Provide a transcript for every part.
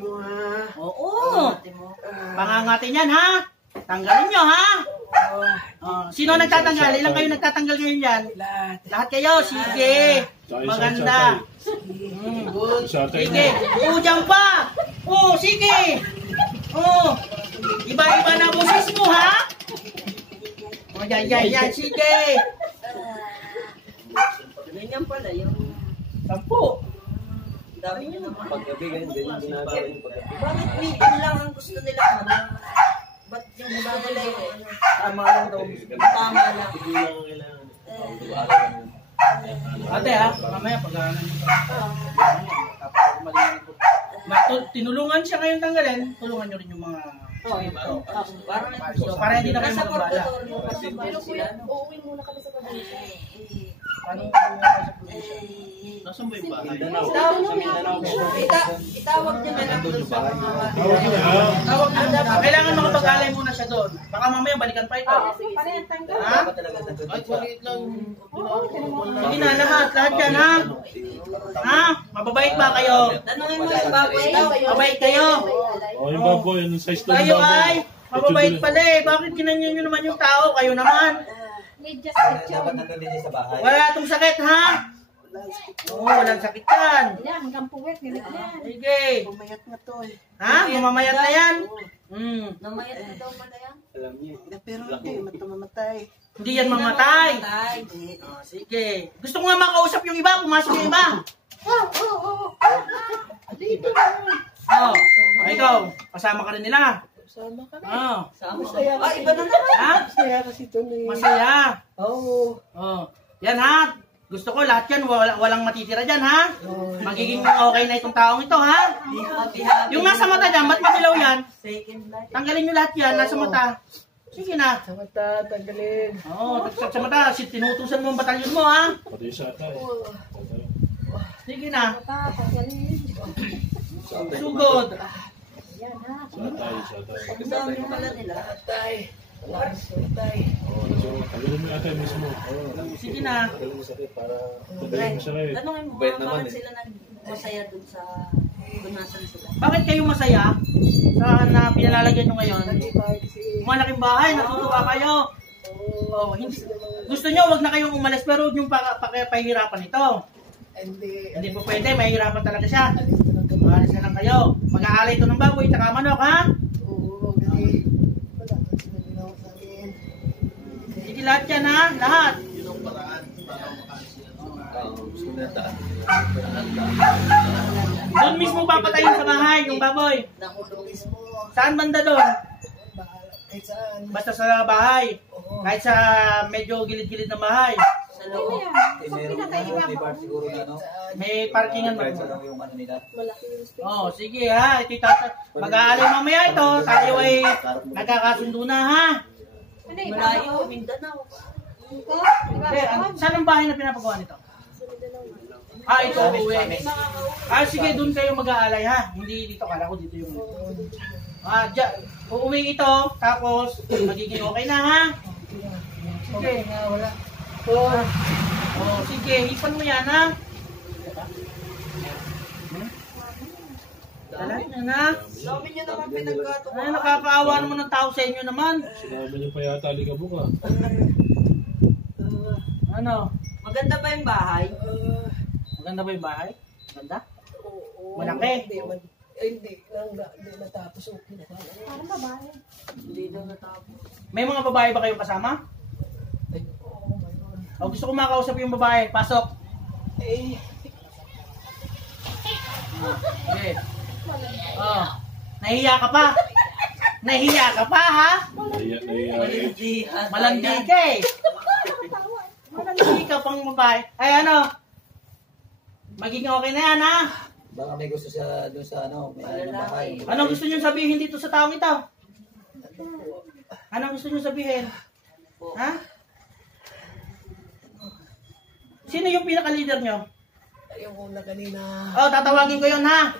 mo ha. Oo. Pangangatin yan ha. Tanggalin nyo ha. Sino nagtatanggal? Ilang kayo nagtatanggal ngayon yan? Lahat kayo. Sige. Maganda. Sige. Dyan pa. Sige. Iba-iba na boses mo ha. Yan. Sige. Ganyan pala yung 10. dami nyo naman. Paggabi, ganyan ginagawa yung paggabi. Bakit medium lang ang gusto nila? Ba't yung nababala yung ano? Tama lang daw. Tama lang. Hindi lang kailangan. Ate ha, mamaya pag-aanan nyo. Tinulungan siya ngayon tanggalin, tulungan nyo rin yung mga para hindi na kayo nasa magabala. portfolio kasi sila. Uuwi muna kami sa probinsya. Paano tulungan kayo sa probinsya? Nasaan ba yung bahay? Itawag niyo na lang doon sa mga Tawag nyo. Kailangan makapag-alay muna siya doon. Baka mamaya balikan pa ito. Parehas tanggal. Ha? Ay, kulit lang. Hindi na, lahat yan ha. Ha? Mababait ba kayo? tanongin mo yung baboy. Mabait kayo? Yung baboy, yung size lang Kayo yung baboy. ay mababait pala eh. Bakit kinanyan nyo naman yung tao? Kayo naman. Just Dapat nandun din sa bahay. Wala itong sakit ha? Oo, walang sakit yan. yan, hanggang puwet, ganit yan. Sige. Pumayat na to eh. Ha? Mamamayat na yan? Namayat na daw pala yan. Alam niyo. Pero hindi, mamamatay. Hindi yan mamatay. Matay. Sige. Gusto ko nga makausap yung iba. Pumasok yung iba. Oh, ikaw. Kasama ka rin nila. Sama kami. Oh. Iba na naman. Ha? Masaya kasi ito ni... Masaya. Oo. Oh. Yan ha. Gusto ko lahat yan. Walang matitira dyan ha. Magiging okay na itong taong ito ha. Yung nasa mata dyan, ba't madilaw yan? Second life. Tanggalin nyo lahat yan. Nasa mata. Sige na. Sa mata, tanggalin. Oo, sa mata. Tinutusan mo ang batalyon mo ha. Pati sa ata. Sige na. Tanggalin. Sugod. Yan ha. Sa ata. Ang dami pala nila. Matay. Matay. Tanggalin mo yung ata mismo. Sige na. Tanggalin mo sakit para... Tanggalin mo sakit. Tanongin mo Bait kung naman bakit eh. sila nagmasaya dun sa dunasan sila. Bakit kayo masaya sa na pinalalagyan nyo ngayon? Malaking bahay, natutuwa kayo. Oh, gusto nyo, wag na kayong umalis pero huwag nyo pahirapan ito. Hindi po pwede, mahihirapan talaga siya. Umalis na lang kayo. Mag-aalay ito ng baboy, taka manok ha? Oo, kasi wala kang sinaginawa sa akin. Sige lahat yan ha, lahat. Gusto na taan. Doon mismo papatayin sa bahay, yung baboy. Nakulong mismo. Saan banda doon? Kahit saan. Basta sa bahay. Kahit sa medyo gilid-gilid ng bahay. Sa loob. Meron di ba siguro na ano? May parkingan ba? Kahit sa lang yung ano nila. Oh, sige ha. Ito mag-aalay mamaya ito. Tayo ay nagkakasundo na ha. Malayo, Mindanao. Saan ang bahay na pinapagawa nito? Ito uwi. Sige, doon kayo mag-aalay ha. Hindi dito, kala ko dito yung... uuwi ito, tapos magiging okay na ha. Sige. Wala. Sige, ipan mo yan ha. Dalahin yan ha. Dami nyo naman pinagkatuwa. Ay, nakakaawa naman ng tao sa inyo naman. Sinama niyo pa yata alikabok ah. Ano? Maganda ba yung bahay? Maganda ba yung bahay? Maganda? Oo. Malaki. Hindi natapos. Okay na. Parang babae. Hindi daw natapos. May mga babae ba kayong kasama? Oo, mayroon. Gusto ko makausap yung babae. Pasok. Okay. Nahiya ka pa. Nahiya ka pa ha? Malandi ka eh. Malandi ka pang babae. Ay ano? Magiging okay na yan ha? Baka may gusto siya doon sa ano, may ano na bahay. Anong gusto nyo sabihin dito sa taong ito? Anong gusto nyo sabihin? Ha? Sino yung pinaka-leader nyo? Yung una kanina. Tatawagin ko yun ha?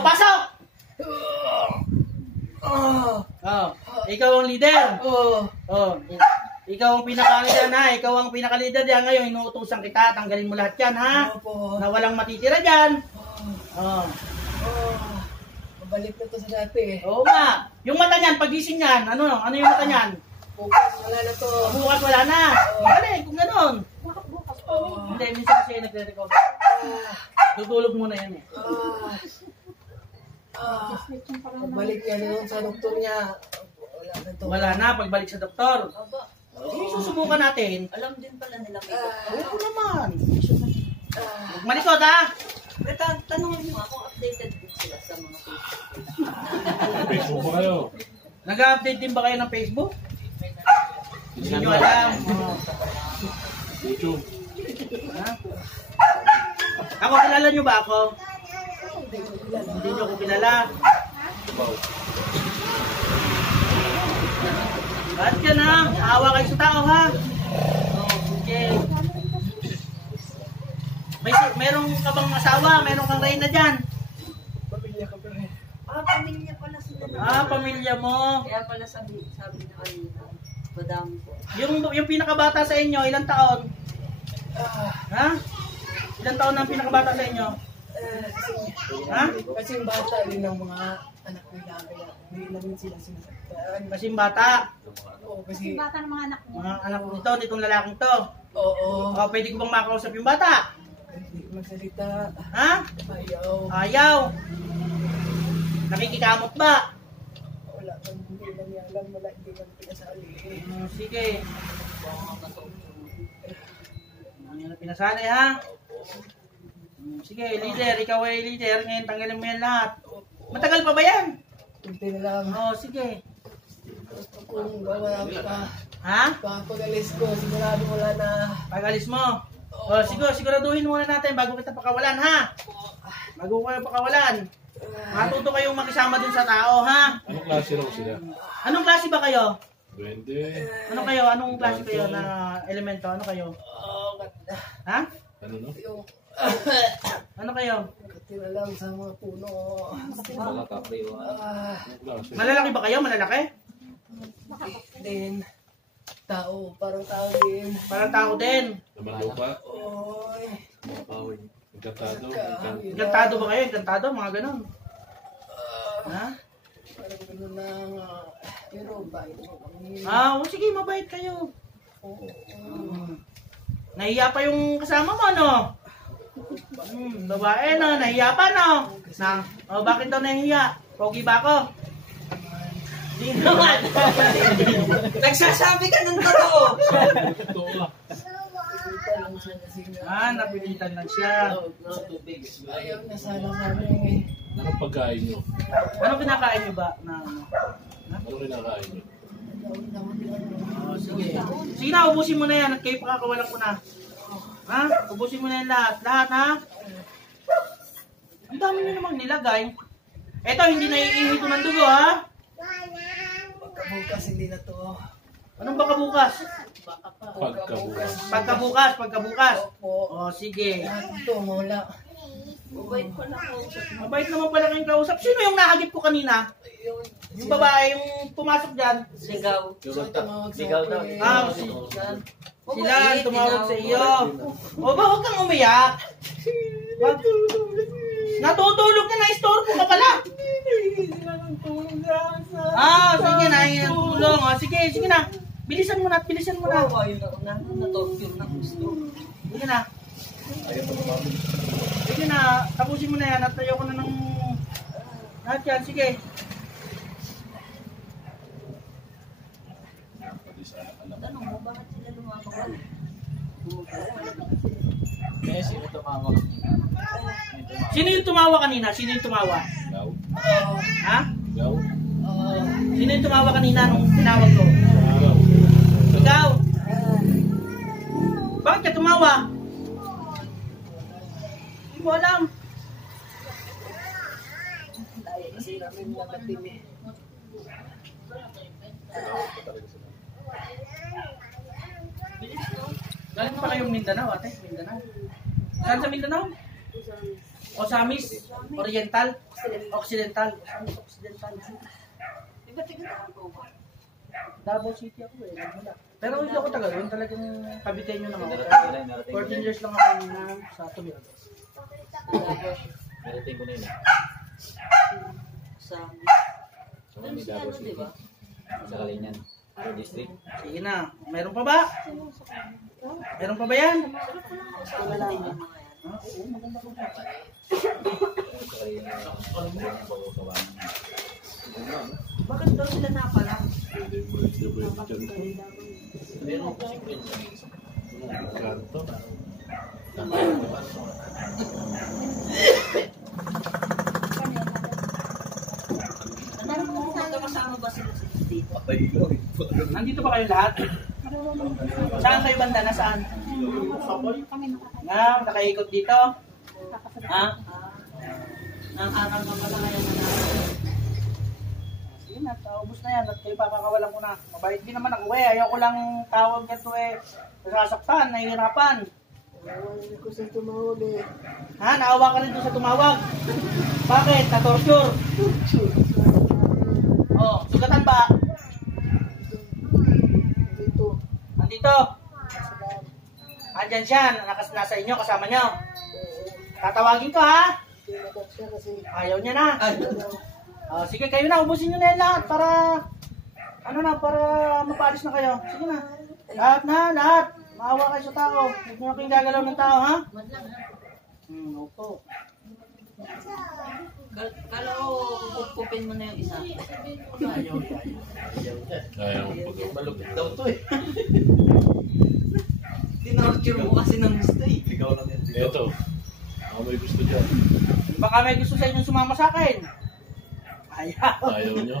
Pasok! Ikaw ang leader. Ikaw ang pinaka-leader na. Ikaw ang pinaka-leader diyan. Ngayon, inuutusan kita. Tanggalin mo lahat yan ha? Na walang matitira dyan. balik na to sa dati eh. Oo nga. Yung mata niyan, pagising niyan, ano yung mata niyan? Bukas, wala na to. Bukas wala na. Galing, kung gano'n. Hindi, minsan kasi nagre-recover. Tutulog muna yan eh. Balik niya noon sa doktor niya. Wala na to. Wala na, pagbalik sa doktor. Aba, Susubukan natin. alam din pala nila may doktor. Oo naman. Malikot ha? Pero tanongin nyo ako, updated din sila sa mga Facebook. Facebook ba kayo? Nag-update din ba kayo ng Facebook? Hindi nyo alam. YouTube. Ha? Ako, kilala nyo ba ako? Hindi nyo ako kilala. Ba't ka na? Awa kayo sa tao ha? Okay. Merong ka bang asawa? Merong kang reyna dyan? Pamilya ka pa rin. Pamilya pala sila. Pamilya mo. Kaya pala sabi na kanina, madami po. Yung pinakabata sa inyo, ilang taon? Ha? Ilang taon ang pinakabata sa inyo? Ha? Kasi yung bata din ng mga anak nila. Kaya hindi namin sila sinasaktan. Kasi yung bata. Oo, kasi... Bata ng mga anak mo. Mga anak nito, nitong lalaking to. Oo. Pwede ko bang makausap yung bata? Hindi magsalita. Ha? Ayaw. Ayaw. Nakikikamot ba? Wala kang hindi lang niya alam. Wala hindi kang pinasali. Sige. Ano yung pinasali ha? Sige, leader. Ikaw ay leader. Ngayon tanggalin mo yan lahat. Matagal pa ba yan? Kunti na lang. Sige. Kung wala ka. Ha? Pag-alis ko, sigurado wala na. Pag-alis mo. Siguraduhin muna natin bago kita pakawalan ha. Bago kayo pakawalan. Matuto kayong makisama din sa tao ha. Anong klase raw sila? Anong klase ba kayo? Duwende. Ano kayo? Anong klase kayo na elemento? Ano kayo? Ganda. Ha? Ano no? Yung Ano kayo? katira lang sa mga puno. Mga kapriwa. Anong klase? Malalaki ba kayo? Malalaki? Din. Tao, parang tao din. Parang tao din. Naman lupa? Oy. Encantado? Encantado ba kayo? Encantado? Mga ganun. Ha? Parang gano'n lang. Pero bait mo kami. Sige, mabait kayo. Oo. Nahiya pa yung kasama mo, no? Babae, no? Nahiya pa, no? Bakit daw nahiya? Pogi ba ako? Hindi naman. Nagsasabi ka ng totoo! Totoo ah. Kita lang siya kasi nga. Napilitan lang siya. Ayaw na sana kami. Anong pagkain nyo? Anong kinakain nyo ba? Anong kinakain nyo? Sige. Sige na, ubusin mo na yan at kayo pakakawalan ko na. Ha? Ubusin mo na yan lahat. Lahat, ha? Ang dami nyo namang nilagay. Eto, hindi naiihi ito ng dugo, ha? Bukas hindi na to. Anong baka bukas? Pagkabukas. Pagkabukas. Opo. Sige. Lahat ito, wala. Mabait pala ako. Mabait naman pala kayong kausap. Sino yung nahagip ko kanina? Yung babae, yung pumasok dyan. Sigaw. Tumawag sa Sigaw daw. akin. Sila ang tumawag sa iyo. O ba, huwag kang umiyak. Natutulog ka na, istorbo ka pala. Sige na, yung tulong. Sige na. Bilisan mo na. Kawawa yun ako na. Natorture na gusto. Sige na. Sige na, tapusin mo na yan at tayo ko na ng lahat yan. Sige. Tanong mo, bakit sila lumabawal? Sino tumawag? Sino yung tumawa kanina? Sino yung tumawa? Ikaw? Ha? Ikaw? Sino yung tumawa kanina nung tinawag ko? Araw. Ikaw? Bakit ka tumawa? Hindi mo alam. Kasi namin nakatim eh. Galing pa kayong Mindanao, ate? Mindanao. Saan sa Mindanao? Osamis? Oriental? Occidental? Occidental. Iba tignan ko ba? Davao City ako eh. Wala. Pero hindi ako tagal. Yung talagang kabitin nyo naman. 14 years lang ako sa Tumiran. Narating ko na yun. Sa So, ano may si Davao ano, di City. ba? Sa Kalinyan. District. Sige na. Meron pa ba? Meron pa ba yan? Wala din yung mga yan. Sa Kalinyan. Kalinyan, Bago-Kawan. Bakit daw sila napala? Pwede mo rin siya pwede dyan po. Meron po si Prince. Kanto. Magkakasama ba sila dito? Nandito ba kayo lahat? Saan kayo banda? Nasaan? Kami nakakaya. Nga, nakaikot dito. Ha? Ang araw na pala ngayon na Sige na, ubos na yan. At kayo pakakawalan ko na. Mabait din naman ako eh. Ayaw ko lang tawag nito eh. Nasasaktan, nahihirapan. Hindi ko sa tumawag eh. Ha? Naawa ka rin doon sa tumawag. Bakit? Na-torture. Oh, sugatan ba? Dito. Nandito. Andyan siya. Nasa inyo, kasama nyo. Tatawagin ko ha. Tinagat siya kasi Ayaw niya na. Sige, kayo na. Ubusin nyo na yan lahat para para mapaalis na kayo. Sige na. Lahat na, lahat. Maawa kayo sa tao. Huwag nyo kayong gagalaw ng tao, ha? Opo. Kala ko kupupin mo na yung isa. Ayaw. Ayaw mo pag Malupit daw to eh. Tinorture mo kasi ng gusto eh. Ikaw lang yan. Eto. Ako may gusto dyan. Baka may gusto sa inyong sumama sa akin. Ayaw. Ayaw nyo?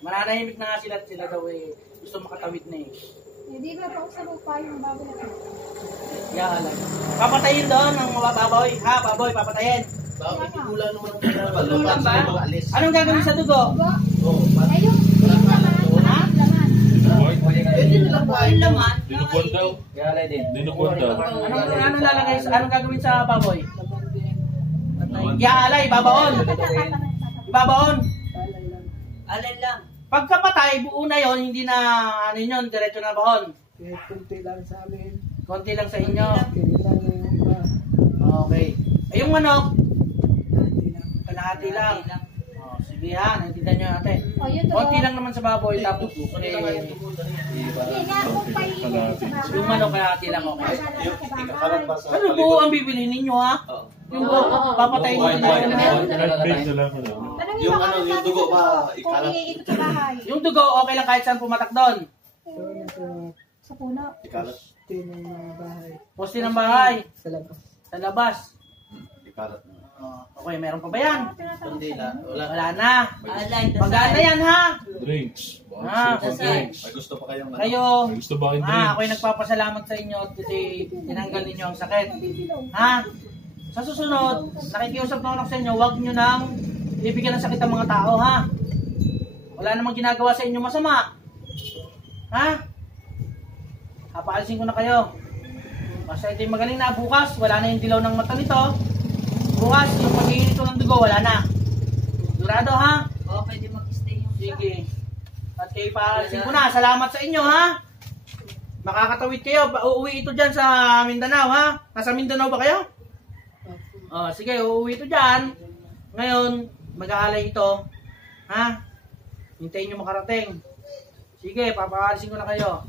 Mananahimik na nga sila daw eh. Gusto makatawid na eh. Hindi ba pa sa lupa yung baboy na Yahalay. Papatayin doon ng mga baboy. Ha, baboy, papatayin. Bakit igula naman ang Ulam ba? Anong gagawin sa dugo? Ay, yung laman. Ha? Laman. Pwede nilang Yung laman. Dinukuan daw. Galay din. Dinukuan daw. Anong lalagay anong gagawin sa baboy? laban din. Yaalay, babaon. Ibabaon. Talay lang. Alin lang. Pagkapatay, buo na yon, hindi na ano yun, diretso na baon. Kahit kunti lang sa amin. Konti lang sa inyo. Kailan na yung iba. Okay. Ay, yung manok, Dati lang. kalahati lang. Sige ha, naintindihan nyo natin. O, yun to. Konti lang naman sa baboy, tapos Hindi nga, kung painin sa bahay. yung manok kalahati lang, okay. Ikakalat ba sa Ano buo ang bibilhin ninyo ha? Yung buo, papatayin nyo na. Kahit big na lang ano. Tanongin mo kung yung dugo ba ikalat? Kung iikot sa bahay. Yung dugo, okay lang kahit saan pumatak doon. Doon sa Sa puno. tin ng mga bahay. Poste ng bahay, Sa labas. sa labas. Okay, meron pa ba yan? Hindi na. Wala na. Alay, Pag-aana yan ha? Drinks. Ah, Baka sige. drinks. May gusto pa kayong Kayo, May gusto ba kayong drinks? ako'y nagpapasalamat sa inyo kasi tinanggal ninyo ang sakit. Ha? Sa susunod, nakikiusap na ako sa inyo, huwag nyo nang ibigyan ng sakit ang mga tao, ha? Wala namang ginagawa sa inyo masama. Ha? Papaalisin ko na kayo. Basta ito'y magaling na. Bukas, wala na yung dilaw ng mata nito. Bukas, yung pag-iinit ko ng dugo, wala na. Durado, ha? Oo, pwede mag-stay yung isa. Sige. At kayo paalisin ko na. Salamat sa inyo, ha? Makakatawid kayo. Uuwi ito dyan sa Mindanao, ha? Nasa Mindanao ba kayo? Sige, uuwi ito dyan. Ngayon, mag-aalay ito. Ha? Hintayin nyo makarating. Sige, papaalisin ko na kayo.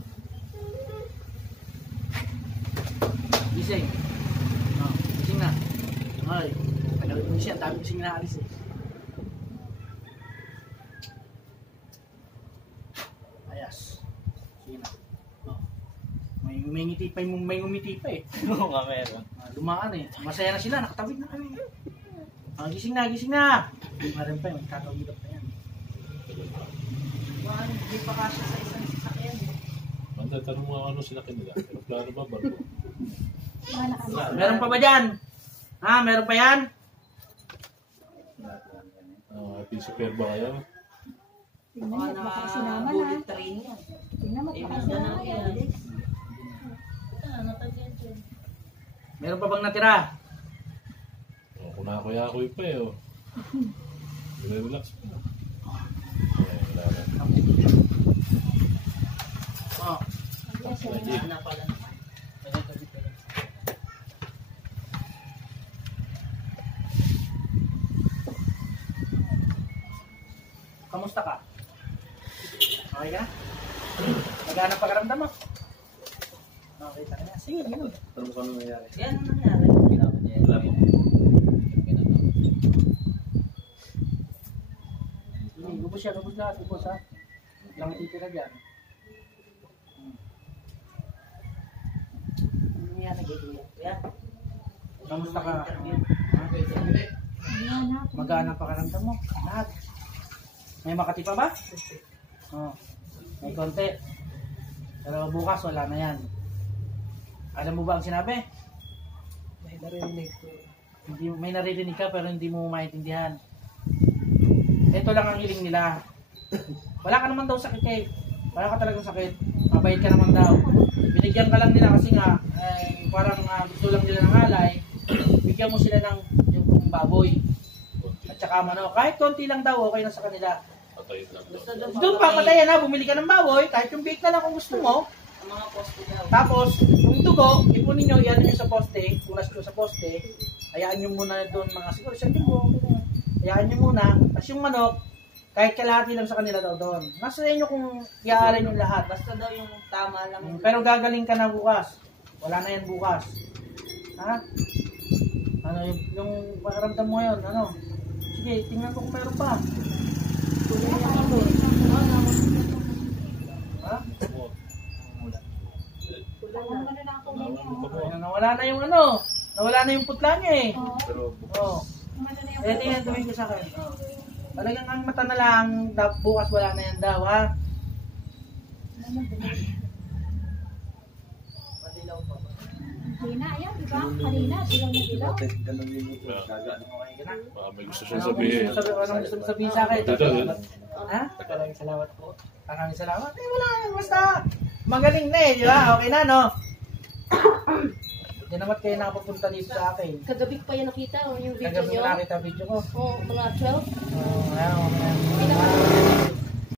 Gising. Gising na. Okay. Tagalin mo siya. Dami gising na alis eh. Ayas. Sige na. May ngiti pa yung may ngumiti pa eh. Oo nga, meron. Dumaan eh. Masaya na sila. Nakatawid na kami. Gising na, gising na. Marin pa yun. Tatawid pa yan. Hindi pa kasya sa isang sasakyan. Manda, tanong mo ano sila kanila. Pero plano ba, barko? Meron pa ba dyan? Ha? Meron pa yan? Happy super ba kayo? Tingnan Baka mo, baka na sinama na. bullet train yan. Tingnan mo, baka Ibig na sinama lang yan. yan. Meron pa bang natira? Kunakoy-akoy pa eh. Relax pa. Wala na. Wala na pala. Kamusta ka? Okay ka? Magana ang pakaramdam mo? Okay, taka na. Sige, yun. Pero kung ano nangyari? Yan ang nangyari. Ginamit niya. Wala mo. Hindi, lubos siya, lubos lahat, lubos ha. Lang titira dyan. Ano yan, nag-iiyak? Yan. Kamusta ka? Magaan ang pakaramdam mo? Lahat. May Makati pa ba? Oo. May konti. Pero bukas wala na yan. Alam mo ba ang sinabi? May narinig ko. Hindi, may naririnig ka pero hindi mo maintindihan. Ito lang ang hiling nila. Wala ka naman daw sakit eh. Wala ka talagang sakit. Mabait ka naman daw. Binigyan ka lang nila kasi nga parang gusto lang nila ng alay. Bigyan mo sila ng yung baboy. At saka manok. Kahit konti lang daw okay na sa kanila. Patayin lang. Gusto daw Doon papatayan na, bumili ka ng baboy. Kahit yung bake na lang kung gusto mo. ang mga poste daw. Tapos, yung dugo, ipunin nyo, iyan nyo sa poste, punas nyo sa poste, hayaan nyo muna doon mga siguro isang linggo, hayaan nyo muna, tapos yung manok, kahit kalahati lang sa kanila daw doon. Nasa inyo kung iaarin yung lahat. Basta daw yung tama lang. Pero gagaling ka na bukas. Wala na yan bukas. Ha? Ano, yung pakiramdam mo yun, ano? Sige, tingnan ko kung meron pa. Ha? Nawala na yung ano, nawala na yung putla niya eh. Pero Oo. Eh, tingnan tuwing ko sa akin. Talagang ang mata na lang, bukas wala na yan daw, ha? Madilaw pa ba? Kanina, ayan, di ba? Kanina, dilaw na dilaw. Ganun din yung gagaan. Okay ka na? baka may gusto siyang sabihin. Anong gusto mo sabihin sa akin? Dito, dito. Ha? Maraming salamat po. Maraming salamat. Eh, wala yan. Basta magaling na eh, di ba? Okay na, no? Hindi naman kayo nakapunta dito sa akin. Kagabi ko pa yan nakita, yung video Kagabi nyo. nakita video ko. Oo, mga 12. Oo, ayaw.